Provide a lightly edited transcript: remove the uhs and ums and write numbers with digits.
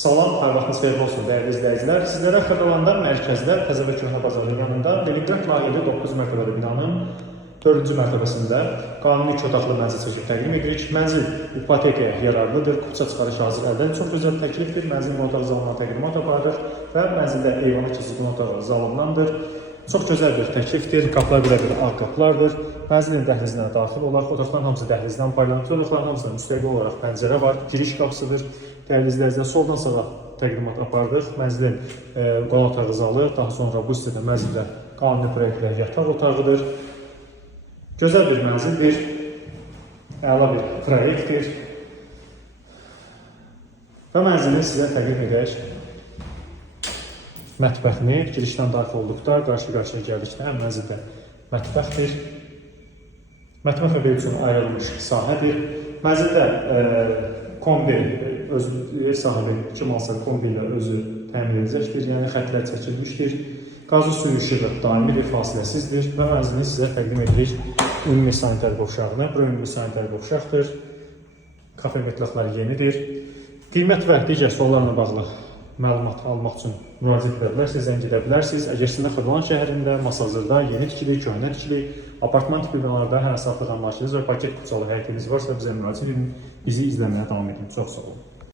Salam, hər vaxtınız xeyirli olsun dəyərli izləyicilər. Sizlərə Xırdalanlar mərkəzdə Təzəbə Köhnə Bazarının yanında Beliqrat layihəli 9 mərtəbəli binanın 4-cü mərtəbəsində qanuni 2 otaqlı mənzil çəkib təqdim edirik. Mənzil ipotekaya yararlıdır, kupça çıxarış hazır əldən çox gözəl təklifdir. Mənzil qonaq zalına təqdimat aparır və mənzildə eyvana keçid qonaq zalındandır. Çox gözəl bir təklifdir, qapılar bir ağ qapılardır. Mənzilin dəhlizinə daxil olaraq otaqların hamısı dəhlizdən paylanır. Otaqların hamısında müstəqil olaraq pəncərə var, giriş qapısıdır. Dəyərli izləyicilər, soldan sağa təqdimat apardıq. Mənzilin qonaq otağı zalı, daha sonra bu hissədə mənzildə qanuni proyektlə yataq otağıdır. Gözəl bir mənzildir, əla bir proyektdir və mənzilin sizə təqdim edək mətbəxini. Girişdən daxil olduqda, qarşı-qarşıya gəldikdə həm mənzildə mətbəxdir. Mətbəx və üçün ayrılmış sahədir. Mənzildə kombi öz sahibi kim alsa kombi ilə özü təmin edəcəkdir, yəni xətlər çəkilmişdir. Qazı suyu işığı daimidir, fasiləsizdir və mənzilini sizə təqdim edirik ümumi sanitar qovşağını. Bura ümumi sanitar qovşaqdır. Kafe metlaqları yenidir. Qiymət və digər suallarla bağlı məlumat almaq üçün müraciət edə bilərsiniz, zəng edə bilərsiniz. Əgər sizin Xırdalan şəhərində, Masazırda yeni tikili, köhnə tikili, apartman tipi binalarda hər hansı atılған marşiniz və paket kupçalı həyətiniz varsa bizə müraciət edin, bizi izləməyə davam edin. Çox sağ olun.